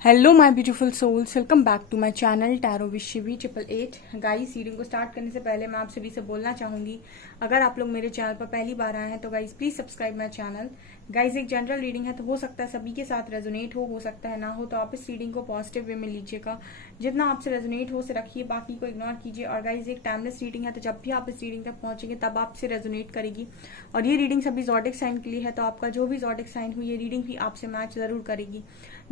Hello my beautiful souls, welcome back to my channel tarot with Shivi 888। Guys, reading को start करने से पहले मैं आप सभी से बोलना चाहूंगी, अगर आप लोग मेरे चैनल पर पहली बार आए हैं तो guys please subscribe my channel. Guys, एक जनरल रीडिंग है तो हो सकता है सभी के साथ रेजोनेट हो सकता है ना हो, तो आप इस रीडिंग को पॉजिटिव वे में लीजिएगा। जितना आपसे रेजोनेट हो से रखिए, बाकी को इग्नोर कीजिए। और गाइस, एक टाइमलेस रीडिंग है तो जब भी आप इस रीडिंग तक पहुंचेंगे तब आपसे रेजोनेट करेगी। और ये रीडिंग सभी ज़ोडिक साइन के लिए है, तो आपका जो भी ज़ोडिक साइन हो ये रीडिंग भी आपसे मैच जरूर करेगी।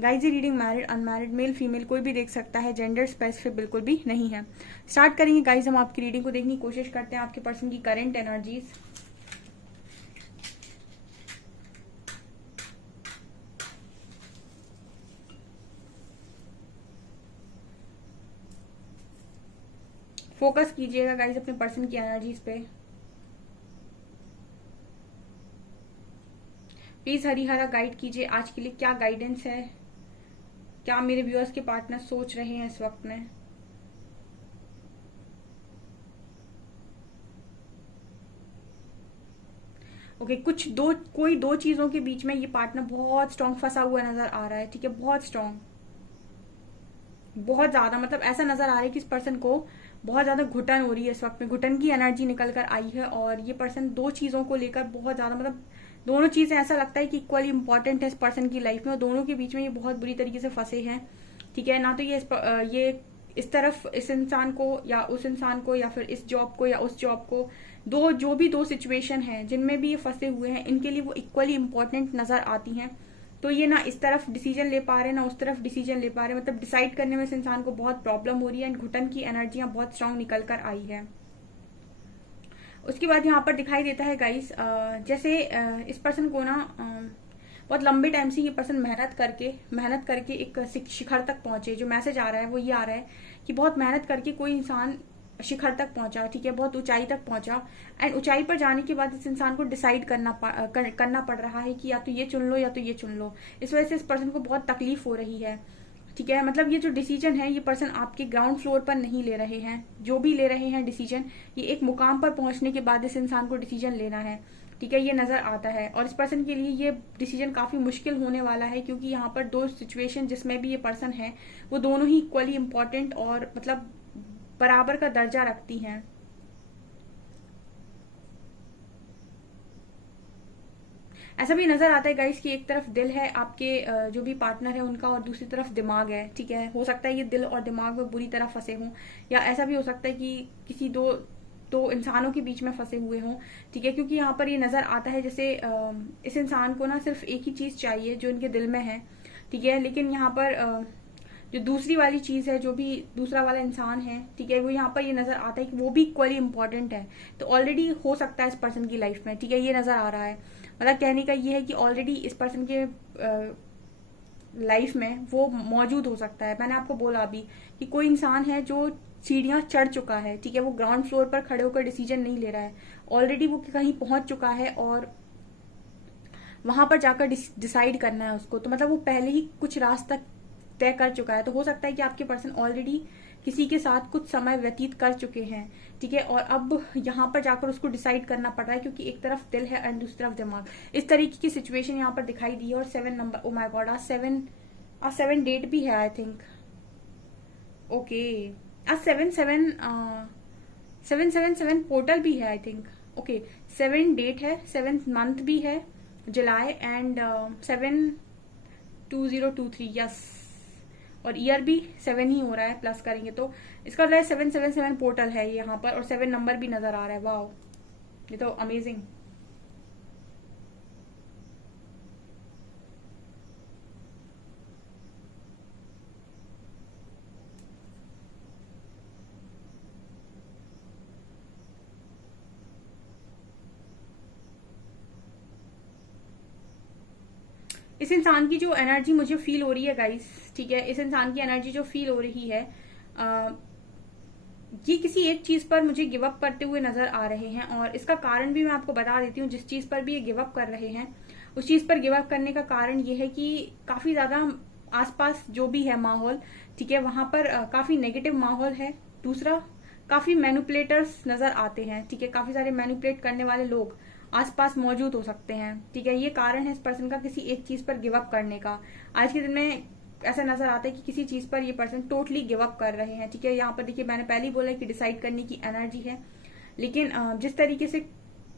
गाइस, ये reading married unmarried male female कोई भी देख सकता है, जेंडर स्पेसिफिक बिल्कुल भी नहीं है। स्टार्ट करेंगे गाइस, हम आपकी रीडिंग को देखने की कोशिश करते हैं आपके पर्सन की करंट एनर्जीज। फोकस कीजिएगा गाइस अपने पर्सन की एनर्जीज पे। प्लीज हरिहरा गाइड कीजिए आज के लिए क्या गाइडेंस है, क्या मेरे व्यूअर्स के पार्टनर सोच रहे हैं इस वक्त में। ओके, कोई दो चीजों के बीच में ये पार्टनर बहुत स्ट्रांग फंसा हुआ नजर आ रहा है। ठीक है, बहुत स्ट्रांग, बहुत ज्यादा, मतलब ऐसा नजर आ रहा है कि इस पर्सन को बहुत ज्यादा घुटन हो रही है इस वक्त में। घुटन की एनर्जी निकल कर आई है और ये पर्सन दो चीजों को लेकर बहुत ज्यादा, मतलब दोनों चीजें ऐसा लगता है कि इक्वली इंपॉर्टेंट है इस पर्सन की लाइफ में, और दोनों के बीच में ये बहुत बुरी तरीके से फंसे हैं। ठीक है ना, तो ये इस तरफ इस इंसान को या उस इंसान को, या फिर इस जॉब को या उस जॉब को, जो भी दो सिचुएशन है जिनमें भी ये फंसे हुए हैं, इनके लिए वो इक्वली इंपॉर्टेंट नजर आती हैं। तो ये ना इस तरफ डिसीजन ले पा रहे ना उस तरफ डिसीजन ले पा रहे, मतलब डिसाइड करने में इस इंसान को बहुत प्रॉब्लम हो रही है। एंड घुटन की एनर्जियां बहुत स्ट्रांग निकल कर आई है। उसके बाद यहाँ पर दिखाई देता है गाइस, जैसे इस पर्सन को ना बहुत लंबे टाइम से ये पर्सन मेहनत करके एक शिखर तक पहुंचे। जो मैसेज आ रहा है वो ये आ रहा है कि बहुत मेहनत करके कोई इंसान शिखर तक पहुंचा। ठीक है, बहुत ऊंचाई तक पहुंचा। एंड ऊंचाई पर जाने के बाद इस इंसान को डिसाइड करना पड़ रहा है कि या तो ये चुन लो या तो ये चुन लो। इस वजह से इस पर्सन को बहुत तकलीफ हो रही है। ठीक है, मतलब ये जो डिसीजन है ये पर्सन आपके ग्राउंड फ्लोर पर नहीं ले रहे हैं। जो भी ले रहे हैं डिसीजन, ये एक मुकाम पर पहुंचने के बाद इस इंसान को डिसीजन लेना है। ठीक है, ये नजर आता है। और इस पर्सन के लिए ये डिसीजन काफी मुश्किल होने वाला है, क्योंकि यहाँ पर दो सिचुएशन जिसमें भी ये पर्सन है वो दोनों ही इक्वली इंपॉर्टेंट और मतलब बराबर का दर्जा रखती हैं। ऐसा भी नजर आता है गाइस कि एक तरफ दिल है आपके जो भी पार्टनर है उनका, और दूसरी तरफ दिमाग है। ठीक है, हो सकता है ये दिल और दिमाग में बुरी तरह फंसे हों, या ऐसा भी हो सकता है कि किसी दो इंसानों के बीच में फंसे हुए हों। ठीक है, क्योंकि यहाँ पर ये नजर आता है जैसे इस इंसान को ना सिर्फ एक ही चीज चाहिए जो इनके दिल में है। ठीक है, लेकिन यहाँ पर जो दूसरी वाली चीज है, जो भी दूसरा वाला इंसान है, ठीक है, वो यहाँ पर ये नजर आता है कि वो भी इक्वली इंपॉर्टेंट है। तो ऑलरेडी हो सकता है इस पर्सन की लाइफ में, ठीक है, ये नजर आ रहा है। मतलब कहने का ये है कि ऑलरेडी इस पर्सन के लाइफ में वो मौजूद हो सकता है। मैंने आपको बोला अभी कि कोई इंसान है जो सीढ़ियां चढ़ चुका है। ठीक है, वो ग्राउंड फ्लोर पर खड़े होकर डिसीजन नहीं ले रहा है, ऑलरेडी वो कहीं पहुंच चुका है और वहां पर जाकर डिसाइड करना है उसको। तो मतलब वो पहले ही कुछ रास्ता तय कर चुका है। तो हो सकता है कि आपके पर्सन ऑलरेडी किसी के साथ कुछ समय व्यतीत कर चुके हैं। ठीक है, और अब यहाँ पर जाकर उसको डिसाइड करना पड़ रहा है, क्योंकि एक तरफ दिल है एंड दूसरी तरफ दिमाग। इस तरीके की सिचुएशन यहाँ पर दिखाई दी है। और 7 नंबर, ओ माय गॉड, आज 7 डेट भी है आई थिंक। ओके, आज 7 पोर्टल भी है आई थिंक। ओके, 7 डेट है, 7 मंथ भी है जुलाई, एंड 7/2023, यस। और ईयर भी 7 ही हो रहा है, प्लस करेंगे तो इसका मतलब 777 पोर्टल है यहाँ पर, और 7 नंबर भी नजर आ रहा है। वाह, ये तो अमेजिंग। इस इंसान की जो एनर्जी मुझे फील हो रही है गाइस, ठीक है, इस इंसान की एनर्जी जो फील हो रही है, ये किसी एक चीज पर मुझे गिव अप करते हुए नजर आ रहे हैं। और इसका कारण भी मैं आपको बता देती हूँ। जिस चीज पर भी ये गिव अप कर रहे हैं, उस चीज पर गिव अप करने का कारण ये है कि काफी ज्यादा आसपास जो भी है माहौल, ठीक है, वहां पर काफी नेगेटिव माहौल है। दूसरा, काफी मैनिपुलेटर्स नजर आते हैं। ठीक है, काफी सारे मैनिपुलेट करने वाले लोग आसपास मौजूद हो सकते हैं। ठीक है, ये कारण है इस पर्सन का किसी एक चीज पर गिव अप करने का। आज के दिन में ऐसा नजर आता है कि किसी चीज पर ये पर्सन टोटली गिव अप कर रहे हैं। ठीक है, यहाँ पर देखिए मैंने पहले ही बोला कि डिसाइड करने की एनर्जी है, लेकिन जिस तरीके से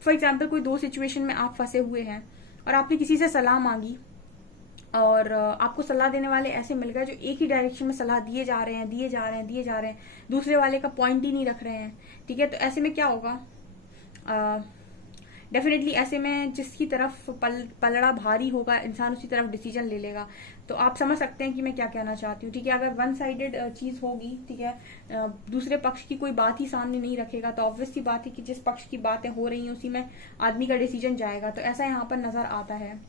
फॉर एग्जाम्पल कोई दो सिचुएशन में आप फंसे हुए हैं और आपने किसी से सलाह मांगी और आपको सलाह देने वाले ऐसे मिल गए जो एक ही डायरेक्शन में सलाह दिए जा रहे हैं, दिए जा रहे हैं, दिए जा रहे हैं, दूसरे वाले का पॉइंट ही नहीं रख रहे हैं। ठीक है, तो ऐसे में क्या होगा, डेफिनेटली ऐसे में जिसकी तरफ पलड़ा भारी होगा इंसान उसी तरफ डिसीजन ले लेगा। तो आप समझ सकते हैं कि मैं क्या कहना चाहती हूँ। ठीक है, अगर वन साइडेड चीज होगी, ठीक है, दूसरे पक्ष की कोई बात ही सामने नहीं रखेगा, तो ऑब्वियस सी बात है कि जिस पक्ष की बातें हो रही हैं उसी में आदमी का डिसीजन जाएगा। तो ऐसा यहाँ पर नजर आता है।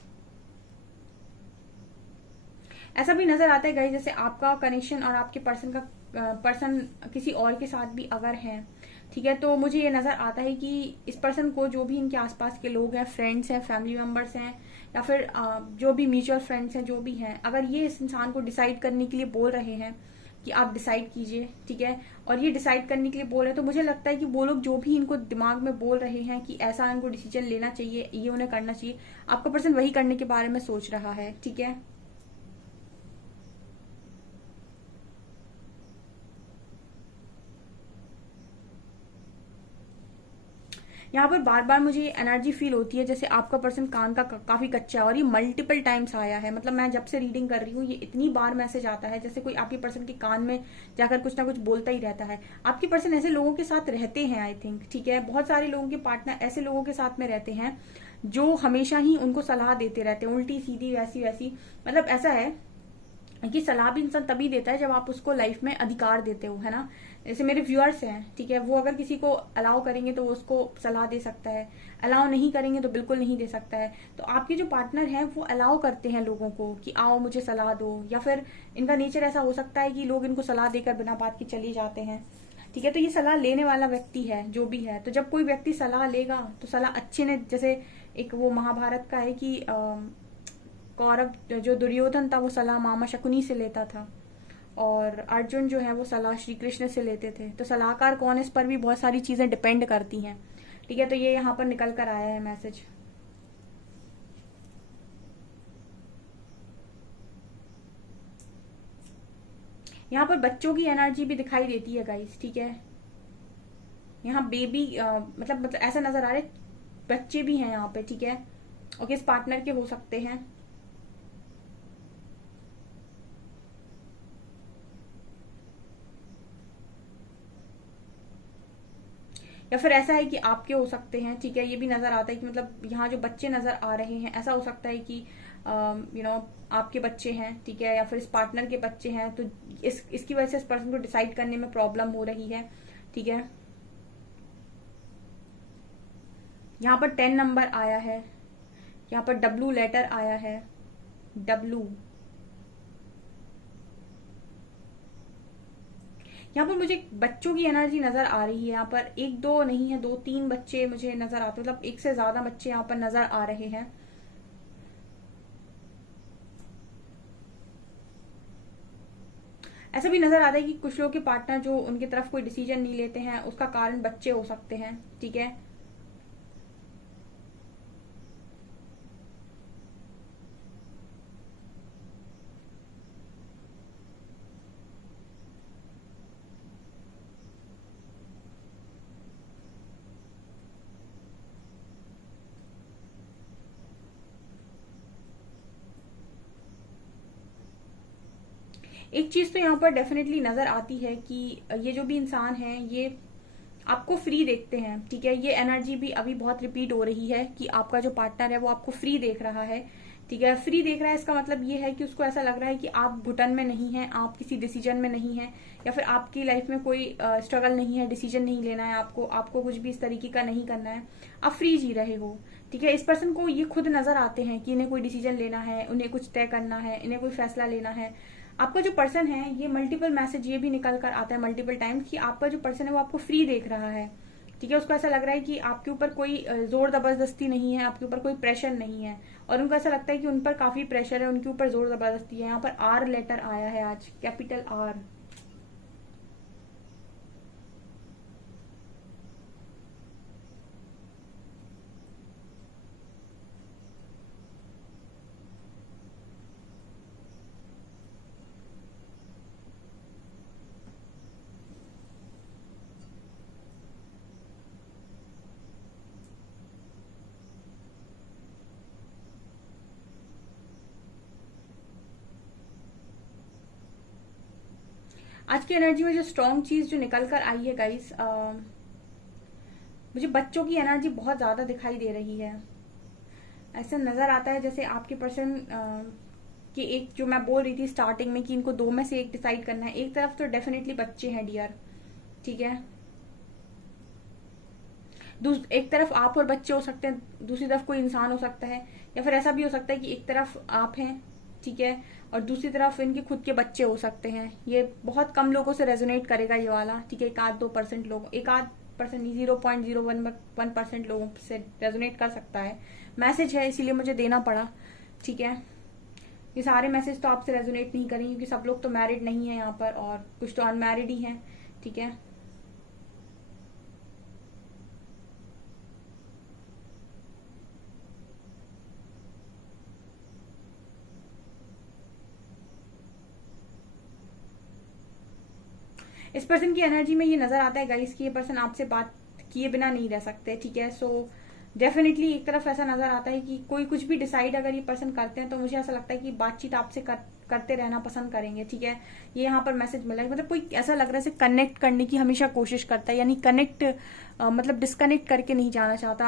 ऐसा भी नजर आता है गाइस, जैसे आपका कनेक्शन और आपके पर्सन किसी और के साथ भी अगर है, ठीक है, तो मुझे ये नजर आता है कि इस पर्सन को जो भी इनके आसपास के लोग हैं, फ्रेंड्स हैं, फैमिली मेंबर्स हैं, या फिर जो भी म्यूचुअल फ्रेंड्स हैं, जो भी हैं, अगर ये इस इंसान को डिसाइड करने के लिए बोल रहे हैं कि आप डिसाइड कीजिए, ठीक है, और ये डिसाइड करने के लिए बोल रहे हैं, तो मुझे लगता है कि वो लोग जो भी इनको दिमाग में बोल रहे हैं कि ऐसा इनको डिसीजन लेना चाहिए, ये उन्हें करना चाहिए, आपका पर्सन वही करने के बारे में सोच रहा है। ठीक है, यहाँ पर बार बार मुझे ये एनर्जी फील होती है जैसे आपका पर्सन कान का काफी कच्चा है, और ये मल्टीपल टाइम्स आया है। मतलब मैं जब से रीडिंग कर रही हूँ ये इतनी बार मैसेज आता है जैसे कोई आपके पर्सन के कान में जाकर कुछ ना कुछ बोलता ही रहता है। आपके पर्सन ऐसे लोगों के साथ रहते हैं, आई थिंक, ठीक है, बहुत सारे लोगों के पार्टनर ऐसे लोगों के साथ में रहते हैं जो हमेशा ही उनको सलाह देते रहते हैं, उल्टी सीधी वैसी वैसी। मतलब ऐसा है कि सलाह भी इंसान तभी देता है जब आप उसको लाइफ में अधिकार देते हो, है ना। जैसे मेरे व्यूअर्स हैं, ठीक है, वो अगर किसी को अलाउ करेंगे तो वो उसको सलाह दे सकता है, अलाउ नहीं करेंगे तो बिल्कुल नहीं दे सकता है। तो आपके जो पार्टनर हैं वो अलाउ करते हैं लोगों को कि आओ मुझे सलाह दो, या फिर इनका नेचर ऐसा हो सकता है कि लोग इनको सलाह देकर बिना बात के चले जाते हैं। ठीक है, तो ये सलाह लेने वाला व्यक्ति है जो भी है। तो जब कोई व्यक्ति सलाह लेगा तो सलाह अच्छे ने, जैसे एक वो महाभारत का है कि कौरव जो दुर्योधन था वो सलाह मामा शकुनी से लेता था, और अर्जुन जो है वो सलाह श्री कृष्ण से लेते थे। तो सलाहकार कौन है इस पर भी बहुत सारी चीजें डिपेंड करती हैं। ठीक है, तो ये यहाँ पर निकल कर आया है मैसेज। यहाँ पर बच्चों की एनर्जी भी दिखाई देती है गाइस। ठीक है, यहाँ बेबी मतलब ऐसा नजर आ रहा है बच्चे भी हैं यहाँ पे। ठीक है, और किस पार्टनर के हो सकते हैं, या फिर ऐसा है कि आपके हो सकते हैं। ठीक है, ये भी नजर आता है कि मतलब यहाँ जो बच्चे नजर आ रहे हैं ऐसा हो सकता है कि आपके बच्चे हैं, ठीक है, या फिर इस पार्टनर के बच्चे हैं। तो इसकी वजह से इस पर्सन को डिसाइड करने में प्रॉब्लम हो रही है। ठीक है, यहाँ पर 10 नंबर आया है, यहाँ पर W लेटर आया है, W। यहाँ पर मुझे बच्चों की एनर्जी नजर आ रही है। यहाँ पर एक दो नहीं है, 2-3 बच्चे मुझे नजर आते, मतलब एक से ज्यादा बच्चे यहाँ पर नजर आ रहे हैं। ऐसा भी नजर आता है कि कुछ लोग के पार्टनर जो उनकी तरफ कोई डिसीजन नहीं लेते हैं उसका कारण बच्चे हो सकते हैं। ठीक है, एक चीज तो यहाँ पर डेफिनेटली नजर आती है कि ये जो भी इंसान है ये आपको फ्री देखते हैं। ठीक है, ये एनर्जी भी अभी बहुत रिपीट हो रही है कि आपका जो पार्टनर है वो आपको फ्री देख रहा है। ठीक है, फ्री देख रहा है इसका मतलब ये है कि उसको ऐसा लग रहा है कि आप घुटन में नहीं है, आप किसी डिसीजन में नहीं है, या फिर आपकी लाइफ में कोई स्ट्रगल नहीं है, डिसीजन नहीं लेना है आपको, आपको कुछ भी इस तरीके का नहीं करना है, आप फ्री जी रहे हो। ठीक है, इस पर्सन को ये खुद नजर आते हैं कि इन्हें कोई डिसीजन लेना है, उन्हें कुछ तय करना है, इन्हें कोई फैसला लेना है। आपका जो पर्सन है, ये मल्टीपल मैसेज ये भी निकल कर आता है मल्टीपल टाइम्स कि आपका जो पर्सन है वो आपको फ्री देख रहा है। ठीक है, उसको ऐसा लग रहा है कि आपके ऊपर कोई जोर जबरदस्ती नहीं है, आपके ऊपर कोई प्रेशर नहीं है, और उनको ऐसा लगता है कि उन पर काफी प्रेशर है, उनके ऊपर जोर जबरदस्ती है। यहाँ पर R लेटर आया है आज, कैपिटल R। आज की एनर्जी में जो स्ट्रॉन्ग चीज जो निकल कर आई है गाइस, मुझे बच्चों की एनर्जी बहुत ज्यादा दिखाई दे रही है। ऐसा नजर आता है जैसे आपके पर्सन कि एक, जो मैं बोल रही थी स्टार्टिंग में कि इनको दो में से एक डिसाइड करना है। एक तरफ तो डेफिनेटली बच्चे हैं डियर, ठीक है, एक तरफ आप और बच्चे हो सकते हैं, दूसरी तरफ कोई इंसान हो सकता है, या फिर ऐसा भी हो सकता है कि एक तरफ आप हैं, ठीक है, और दूसरी तरफ इनके खुद के बच्चे हो सकते हैं। ये बहुत कम लोगों से रेजोनेट करेगा ये वाला, ठीक है, एक आध 2% लोग, एक आध परसेंट, 0.01% लोगों से रेजोनेट कर सकता है। मैसेज है इसीलिए मुझे देना पड़ा, ठीक है। ये सारे मैसेज तो आपसे रेजोनेट नहीं करेंगे क्योंकि सब लोग तो मैरिड नहीं है यहाँ पर, और कुछ तो अनमैरिड ही हैं, ठीक है। इस पर्सन की एनर्जी में ये नजर आता है गाइस कि ये पर्सन आपसे बात किए बिना नहीं रह सकते, ठीक है। सो डेफिनेटली एक तरफ ऐसा नजर आता है कि कोई कुछ भी डिसाइड अगर ये पर्सन करते हैं तो मुझे ऐसा लगता है कि बातचीत आपसे करते रहना पसंद करेंगे, ठीक है। ये यहाँ पर मैसेज मिला है, मतलब कोई ऐसा लग रहा है कनेक्ट करने की हमेशा कोशिश करता है, यानी कनेक्ट मतलब डिस्कनेक्ट करके नहीं जाना चाहता,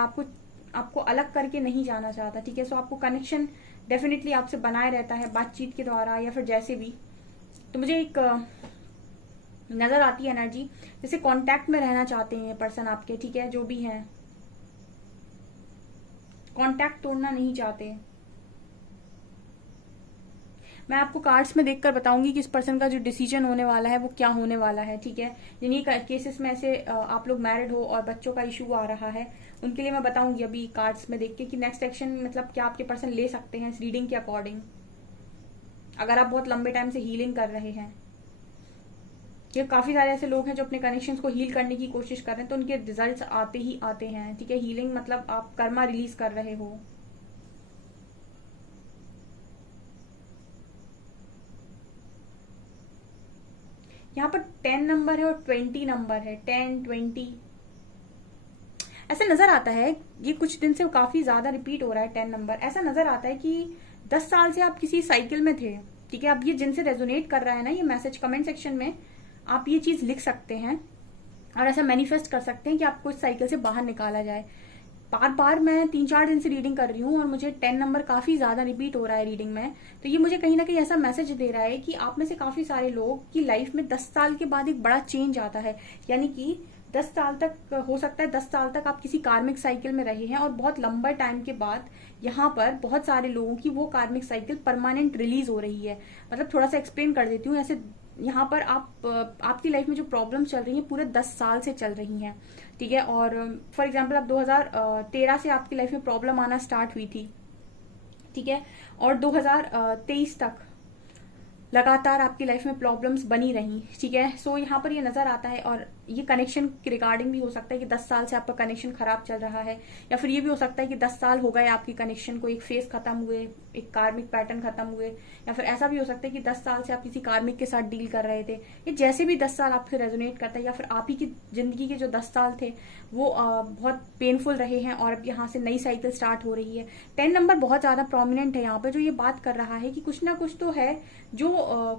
आपको अलग करके नहीं जाना चाहता, ठीक है। सो आपको कनेक्शन डेफिनेटली आपसे बनाए रहता है बातचीत के द्वारा या फिर जैसे भी। तो मुझे एक नजर आती है एनर्जी जैसे कांटेक्ट में रहना चाहते हैं ये पर्सन आपके, ठीक है, जो भी हैं कांटेक्ट तोड़ना नहीं चाहते। मैं आपको कार्ड्स में देखकर बताऊंगी कि इस पर्सन का जो डिसीजन होने वाला है वो क्या होने वाला है, ठीक है। जिन्हीं केसेस में ऐसे आप लोग मैरिड हो और बच्चों का इशू आ रहा है उनके लिए मैं बताऊंगी अभी कार्ड्स में देख के कि नेक्स्ट एक्शन मतलब क्या आपके पर्सन ले सकते हैं इस रीडिंग के अकॉर्डिंग, अगर आप बहुत लंबे टाइम से हीलिंग कर रहे हैं। ये काफी सारे ऐसे लोग हैं जो अपने कनेक्शंस को हील करने की कोशिश कर रहे हैं, तो उनके रिजल्ट्स आते ही आते हैं, ठीक है। हीलिंग मतलब आप कर्मा रिलीज कर रहे हो। यहाँ पर 10 नंबर है और 20 नंबर है, 10 20 ऐसा नजर आता है। ये कुछ दिन से काफी ज्यादा रिपीट हो रहा है 10 नंबर। ऐसा नजर आता है कि 10 साल से आप किसी साइकिल में थे, ठीक है। अब ये जिनसे रेजोनेट कर रहा है ना ये मैसेज, कमेंट सेक्शन में आप ये चीज लिख सकते हैं और ऐसा मैनिफेस्ट कर सकते हैं कि आपको इस साइकिल से बाहर निकाला जाए। बार बार मैं 3-4 दिन से रीडिंग कर रही हूँ और मुझे 10 नंबर काफी ज्यादा रिपीट हो रहा है रीडिंग में, तो ये मुझे कहीं ना कहीं ऐसा मैसेज दे रहा है कि आप में से काफी सारे लोग की लाइफ में 10 साल के बाद एक बड़ा चेंज आता है। यानी कि 10 साल तक हो सकता है, 10 साल तक आप किसी कार्मिक साइकिल में रहे हैं और बहुत लंबा टाइम के बाद यहाँ पर बहुत सारे लोगों की वो कार्मिक साइकिल परमानेंट रिलीज हो रही है। मतलब थोड़ा सा एक्सप्लेन कर देती हूँ। ऐसे यहाँ पर आपकी लाइफ में जो प्रॉब्लम चल रही है पूरे 10 साल से चल रही हैं, ठीक है। और फॉर एग्जाम्पल अब 2013 से आपकी लाइफ में प्रॉब्लम आना स्टार्ट हुई थी, ठीक है, और 2023 तक लगातार आपकी लाइफ में प्रॉब्लम्स बनी रही, ठीक है। सो यहाँ पर ये नजर आता है, और ये कनेक्शन के रिगार्डिंग भी हो सकता है कि 10 साल से आपका कनेक्शन खराब चल रहा है, या फिर ये भी हो सकता है कि 10 साल हो गए आपकी कनेक्शन को, एक फेज खत्म हुए, एक कार्मिक पैटर्न खत्म हुए, या फिर ऐसा भी हो सकता है कि 10 साल से आप किसी कार्मिक के साथ डील कर रहे थे। ये जैसे भी 10 साल आपसे रेजोनेट करता है, या फिर आप ही की जिंदगी के जो 10 साल थे वो बहुत पेनफुल रहे हैं और अब यहाँ से नई साइकिल स्टार्ट हो रही है। 10 नंबर बहुत ज्यादा प्रोमिनेंट है यहाँ पे, जो ये बात कर रहा है कि कुछ ना कुछ तो है जो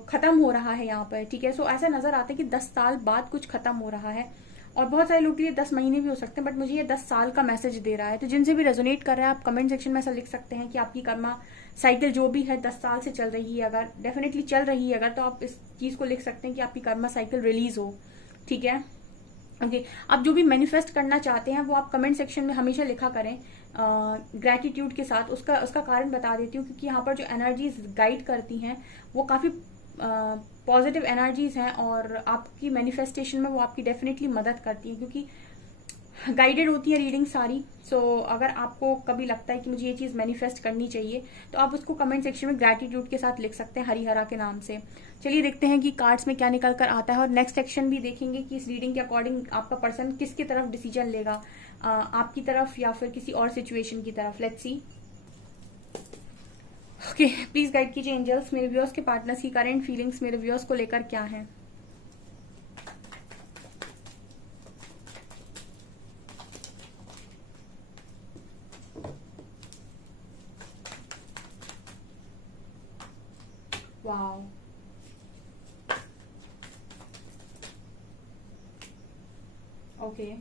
खत्म हो रहा है यहाँ पर, ठीक है। सो ऐसा नजर आता है कि 10 साल बाद कुछ खत्म हो रहा है, और बहुत सारे लोग के लिए 10 महीने भी हो सकते हैं, बट मुझे ये 10 साल का मैसेज दे रहा है। तो जिनसे भी रेजोनेट कर रहा है आप कमेंट सेक्शन में ऐसा लिख सकते हैं कि आपकी कर्मा साइकिल जो भी है 10 साल से चल रही है, अगर डेफिनेटली चल रही है अगर, तो आप इस चीज को लिख सकते हैं कि आपकी कर्मा साइकिल रिलीज हो, ठीक है। ओके, आप जो भी मैनिफेस्ट करना चाहते हैं वो आप कमेंट सेक्शन में हमेशा लिखा करें ग्रेटिट्यूड के साथ। उसका कारण बता देती हूँ, क्योंकि यहाँ पर जो एनर्जीज गाइड करती हैं वो काफी पॉजिटिव एनर्जीज हैं, और आपकी मैनिफेस्टेशन में वो आपकी डेफिनेटली मदद करती हैं, क्योंकि गाइडेड होती है रीडिंग सारी। सो अगर आपको कभी लगता है कि मुझे ये चीज मैनिफेस्ट करनी चाहिए तो आप उसको कमेंट सेक्शन में ग्रेटिट्यूड के साथ लिख सकते हैं, हरिहरा के नाम से। चलिए देखते हैं कि कार्ड्स में क्या निकल कर आता है, और नेक्स्ट सेक्शन भी देखेंगे कि इस रीडिंग के अकॉर्डिंग आपका पर्सन किसकी तरफ डिसीजन लेगा, आपकी तरफ या फिर किसी और सिचुएशन की तरफ। Let's see. Okay, please guide कीजिए एंजल्स, मेरे व्यूअर्स के पार्टनर्स की करेंट फीलिंग्स मेरे व्यूअर्स को लेकर क्या है। वाओ, ओके,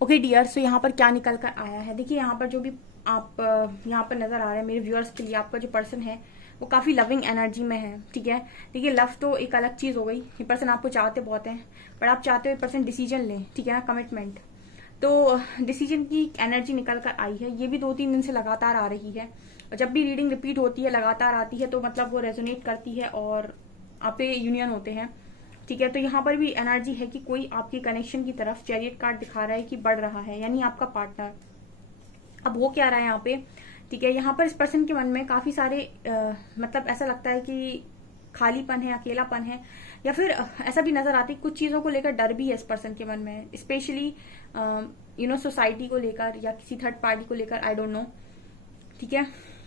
ओके डियर, सो यहाँ पर क्या निकल कर आया है, देखिए यहाँ पर जो भी आप यहाँ पर नजर आ रहे हैं मेरे व्यूअर्स के लिए, आपका जो पर्सन है वो काफी लविंग एनर्जी में है, ठीक है। देखिए लव तो एक अलग चीज हो गई, ये पर्सन आपको चाहते बहुत है, पर आप चाहते हो पर्सन डिसीजन ले, ठीक है, कमिटमेंट। तो डिसीजन की एनर्जी निकल कर आई है, ये भी 2-3 दिन से लगातार आ रही है। और जब भी रीडिंग रिपीट होती है, लगातार आती है, तो मतलब वो रेजोनेट करती है और आप पे यूनियन होते हैं, ठीक है। तो यहाँ पर भी एनर्जी है कि कोई आपकी कनेक्शन की तरफ चैरियट कार्ड दिखा रहा है कि बढ़ रहा है, यानी आपका पार्टनर। अब हो क्या रहा है यहाँ पे, ठीक है, यहाँ पर इस पर्सन के मन में काफी सारे मतलब ऐसा लगता है कि खालीपन है, अकेलापन है, या फिर ऐसा भी नजर आती है कुछ चीजों को लेकर डर भी है इस पर्सन के मन में, स्पेशली सोसाइटी को लेकर या किसी थर्ड पार्टी को लेकर, आई डोंट नो, ठीक है।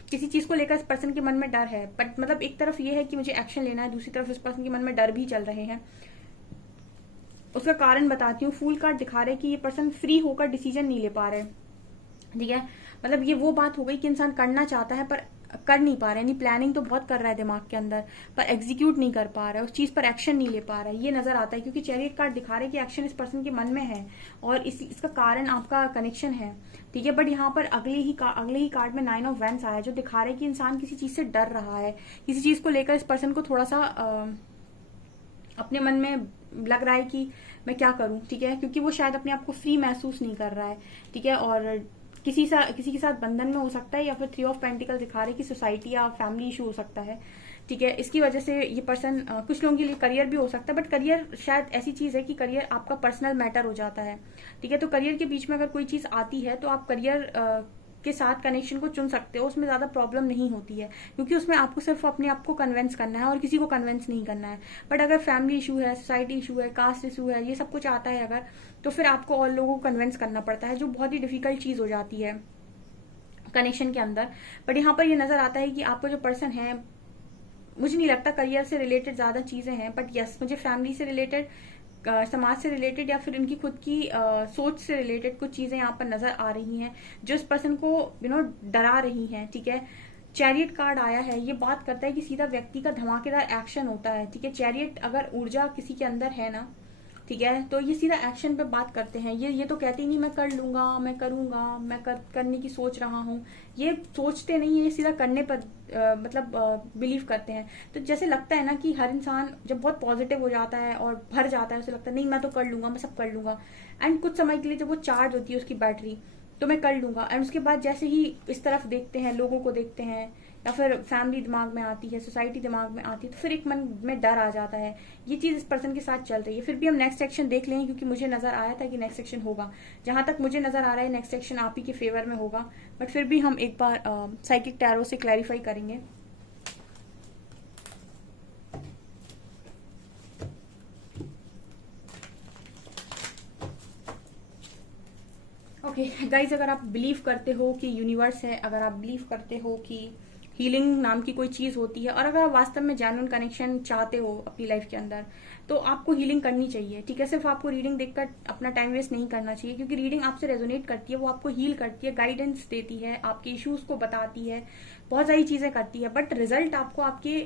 किसी चीज को लेकर इस पर्सन के मन में डर है, बट मतलब एक तरफ ये है कि मुझे एक्शन लेना है, दूसरी तरफ इस पर्सन के मन में डर भी चल रहे हैं। उसका कारण बताती हूँ। फूल कार्ड दिखा रहे कि ये पर्सन फ्री होकर डिसीजन नहीं ले पा रहे, ठीक है। मतलब ये वो बात हो गई कि इंसान करना चाहता है पर कर नहीं पा रहा है, यानी प्लानिंग तो बहुत कर रहा है दिमाग के अंदर, पर एग्जीक्यूट नहीं कर पा रहा है, उस चीज पर एक्शन नहीं ले पा रहा है, ये नजर आता है। क्योंकि चैरियट कार्ड दिखा रहे कि एक्शन इस पर्सन के मन में है और इसका कारण आपका कनेक्शन है, ठीक है। बट यहाँ पर अगले ही कार्ड में 9 ऑफ वैंड्स आया, जो दिखा रहे कि इंसान किसी चीज से डर रहा है, किसी चीज को लेकर इस पर्सन को थोड़ा सा अपने मन में लग रहा है कि मैं क्या करूं, ठीक है, क्योंकि वो शायद अपने आप को फ्री महसूस नहीं कर रहा है, ठीक है। और किसी के साथ बंधन में हो सकता है, या फिर 3 ऑफ पेंटिकल दिखा रहे कि सोसाइटी या फैमिली इशू हो सकता है, ठीक है। इसकी वजह से ये पर्सन कुछ लोगों के लिए करियर भी हो सकता है, बट करियर शायद ऐसी चीज है कि करियर आपका पर्सनल मैटर हो जाता है, ठीक है। तो करियर के बीच में अगर कोई चीज आती है तो आप करियर के साथ कनेक्शन को चुन सकते हो, उसमें ज्यादा प्रॉब्लम नहीं होती है, क्योंकि उसमें आपको सिर्फ अपने आप को कन्विंस करना है और किसी को कन्विंस नहीं करना है। बट अगर फैमिली इशू है, सोसाइटी इशू है, कास्ट इशू है, ये सब कुछ आता है अगर, तो फिर आपको और लोगों को कन्विंस करना पड़ता है, जो बहुत ही डिफिकल्ट चीज हो जाती है कनेक्शन के अंदर। बट यहाँ पर ये नजर आता है कि आपका जो पर्सन है, मुझे नहीं लगता करियर से रिलेटेड ज्यादा चीजें हैं, बट यस मुझे फैमिली से रिलेटेड, समाज से रिलेटेड, या फिर इनकी खुद की सोच से रिलेटेड कुछ चीजें यहाँ पर नजर आ रही हैं जो इस पर्सन को डरा रही हैं, ठीक है। चैरियट कार्ड आया है, ये बात करता है कि सीधा व्यक्ति का धमाकेदार एक्शन होता है, ठीक है। चैरियट अगर ऊर्जा किसी के अंदर है ना, ठीक है, तो ये सीधा एक्शन पे बात करते हैं। ये तो कहते ही नहीं मैं कर लूंगा, मैं करूंगा, मैं करने की सोच रहा हूँ, ये सोचते नहीं है, ये सीधा करने पर मतलब बिलीव करते हैं। तो जैसे लगता है ना कि हर इंसान जब बहुत पॉजिटिव हो जाता है और भर जाता है, उसे लगता है नहीं मैं तो कर लूंगा, मैं सब कर लूंगा, एंड कुछ समय के लिए जब वो चार्ज होती है उसकी बैटरी, तो मैं कर लूंगा, एंड उसके बाद जैसे ही इस तरफ देखते हैं, लोगों को देखते हैं, या फिर फैमिली दिमाग में आती है, सोसाइटी दिमाग में आती है, तो फिर एक मन में डर आ जाता है। ये चीज इस पर्सन के साथ चल रही है। फिर भी हम नेक्स्ट सेक्शन देख लें, क्योंकि मुझे नजर आया था कि नेक्स्ट सेक्शन होगा, जहां तक मुझे नजर आ रहा है नेक्स्ट सेक्शन आप ही के फेवर में होगा, बट फिर भी हम एक बार साइकिक टैरो से क्लैरिफाई करेंगे। ओके गाइज, अगर आप बिलीव करते हो कि यूनिवर्स है, अगर आप बिलीव करते हो कि हीलिंग नाम की कोई चीज होती है, और अगर आप वास्तव में जेन्युइन कनेक्शन चाहते हो अपनी लाइफ के अंदर, तो आपको हीलिंग करनी चाहिए, ठीक है। सिर्फ आपको रीडिंग देखकर अपना टाइम वेस्ट नहीं करना चाहिए, क्योंकि रीडिंग आपसे रेजोनेट करती है, वो आपको हील करती है, गाइडेंस देती है, आपके इश्यूज को बताती है, बहुत सारी चीजें करती है, बट रिजल्ट आपको आपके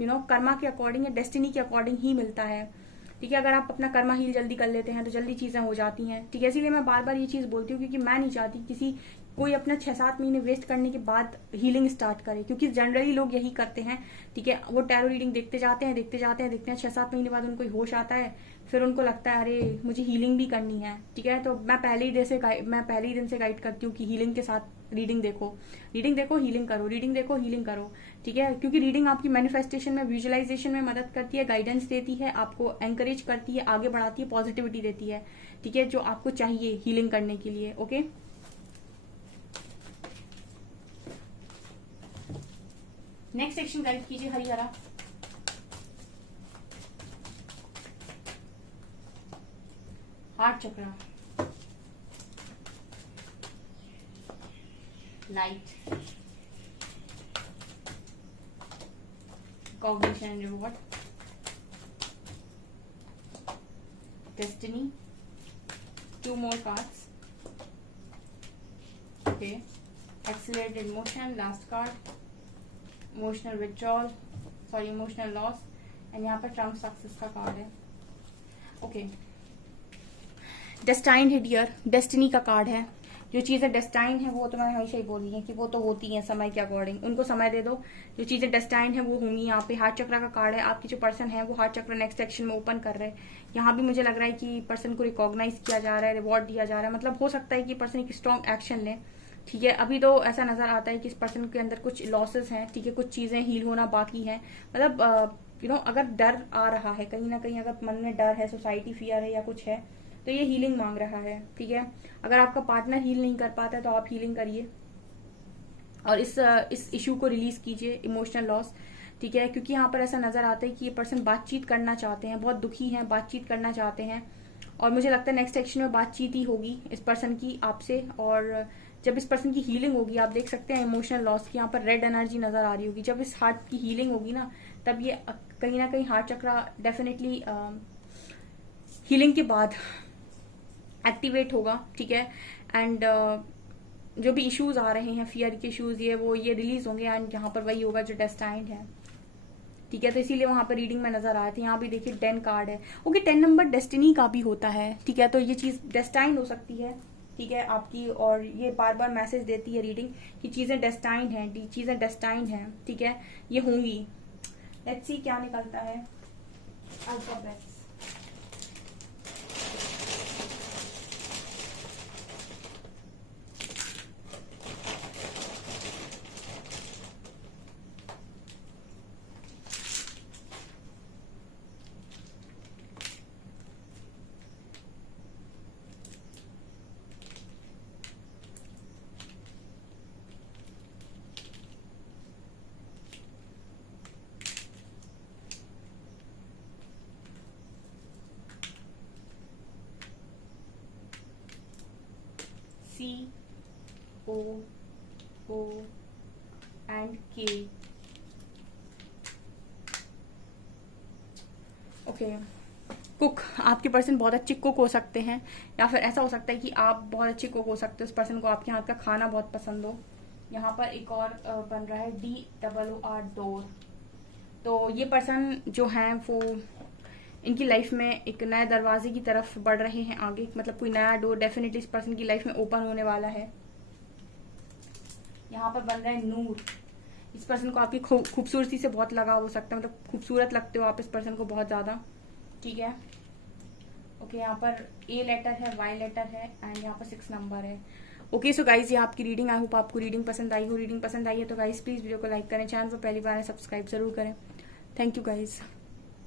कर्मा के अकॉर्डिंग या डेस्टिनी के अकॉर्डिंग ही मिलता है, ठीक है। अगर आप अपना कर्मा हील जल्दी कर लेते हैं तो जल्दी चीजें हो जाती हैं, ठीक है। इसीलिए मैं बार बार ये चीज बोलती हूँ, क्योंकि मैं नहीं चाहती कोई अपना 6-7 महीने वेस्ट करने के बाद हीलिंग स्टार्ट करे, क्योंकि जनरली लोग यही करते हैं, ठीक है। वो टैरो रीडिंग देखते जाते हैं 6-7 महीने बाद उनको होश आता है, फिर उनको लगता है अरे मुझे हीलिंग भी करनी है, ठीक है। तो मैं पहले ही दिन से गाइड करती हूँ कि हीलिंग के साथ रीडिंग देखो, हीलिंग करो, रीडिंग देखो, हीलिंग करो, ठीक है। क्योंकि रीडिंग आपकी मैनिफेस्टेशन में, विजुअलाइजेशन में मदद करती है, गाइडेंस देती है, आपको एनकरेज करती है, आगे बढ़ाती है, पॉजिटिविटी देती है, ठीक है, जो आपको चाहिए हीलिंग करने के लिए। ओके, नेक्स्ट सेक्शन गाइड कीजिए हरिहरा। हार्ट चक्र, light, recognition and reward, destiny, 2 more cards. Okay, accelerated motion, last card, emotional withdrawal, emotional loss, and यहाँ पर ट्रम्प सक्सेस का कार्ड है. ओके, डेस्टाइन्ड है डियर, डेस्टिनी का कार्ड है. जो चीजें डेस्टाइन्ड है वो तो मैंने हमेशा ही बोली है कि वो तो होती हैं समय के अकॉर्डिंग, उनको समय दे दो. जो चीजें डेस्टाइन्ड है वो होंगी. यहाँ पे हार्ट चक्र का कार्ड है. आपकी जो पर्सन है वो हार्ट चक्र नेक्स्ट सेक्शन में ओपन कर रहे हैं. यहाँ भी मुझे लग रहा है कि पर्सन को रिकॉग्नाइज किया जा रहा है, रिवॉर्ड दिया जा रहा है. मतलब हो सकता है कि पर्सन एक स्ट्रॉन्ग एक्शन ले. ठीक है, अभी तो ऐसा नजर आता है कि इस पर्सन के अंदर कुछ लॉसेस हैं. ठीक है, कुछ चीजें हील होना बाकी हैं. मतलब अगर डर आ रहा है कहीं ना कहीं, अगर मन में डर है, सोसाइटी फियर है या कुछ है, तो ये हीलिंग मांग रहा है. ठीक है, अगर आपका पार्टनर हील नहीं कर पाता है तो आप हीलिंग करिए और इस इशू को रिलीज कीजिए, इमोशनल लॉस. ठीक है, क्योंकि यहाँ पर ऐसा नजर आता है कि ये पर्सन बातचीत करना चाहते हैं, बहुत दुखी हैं, बातचीत करना चाहते हैं. और मुझे लगता है नेक्स्ट सेक्शन में बातचीत ही होगी इस पर्सन की आपसे. और जब इस पर्सन की हीलिंग होगी, आप देख सकते हैं इमोशनल लॉस की यहाँ पर रेड एनर्जी नजर आ रही होगी. जब इस हार्ट की हीलिंग होगी ना, तब ये कहीं ना कहीं हार्ट चक्र डेफिनेटली हीलिंग के बाद एक्टिवेट होगा. ठीक है, एंड जो भी इश्यूज आ रहे हैं, फियर के इश्यूज, ये रिलीज होंगे. एंड यहाँ पर वही होगा जो डेस्टाइन्ड है. ठीक है, तो इसीलिए वहां पर रीडिंग में नजर आए थे. यहाँ भी देखिए 10 कार्ड है. ओके, 10 नंबर डेस्टिनी का भी होता है. ठीक है, तो ये चीज डेस्टाइन्ड हो सकती है. ठीक है, आपकी, और ये बार बार मैसेज देती है रीडिंग कि चीजें डेस्टाइन्ड हैं, चीजें डेस्टाइन्ड हैं. ठीक है, ये होंगी. लेट्स सी क्या निकलता है. Alphabets. C-O-O and K. Okay, cook. आपके पर्सन बहुत अच्छे कुक हो सकते हैं, या फिर ऐसा हो सकता है कि आप बहुत अच्छे कुक हो सकते हो. उस पर्सन को आपके हाथ का खाना बहुत पसंद हो. यहाँ पर एक और बन रहा है DOOR, डोर. तो ये पर्सन जो है वो इनकी लाइफ में एक नए दरवाजे की तरफ बढ़ रहे हैं आगे. मतलब कोई नया डोर डेफिनेटली इस पर्सन की लाइफ में ओपन होने वाला है. यहाँ पर बन रहा है नूर. इस पर्सन को आपकी खूबसूरती से बहुत लगाव हो सकता है. मतलब खूबसूरत लगते हो आप इस पर्सन को बहुत ज्यादा. ठीक है, ओके, यहाँ पर A लेटर है, Y लेटर है, एंड यहाँ पर 6 नंबर है. ओके, सो गाइज, ये आपकी रीडिंग. आई होप आपको रीडिंग पसंद आई हो. रीडिंग पसंद आई है तो गाइज प्लीज वीडियो को लाइक करें, चैनल पर पहली बार है सब्सक्राइब जरूर करें. Thank you guys.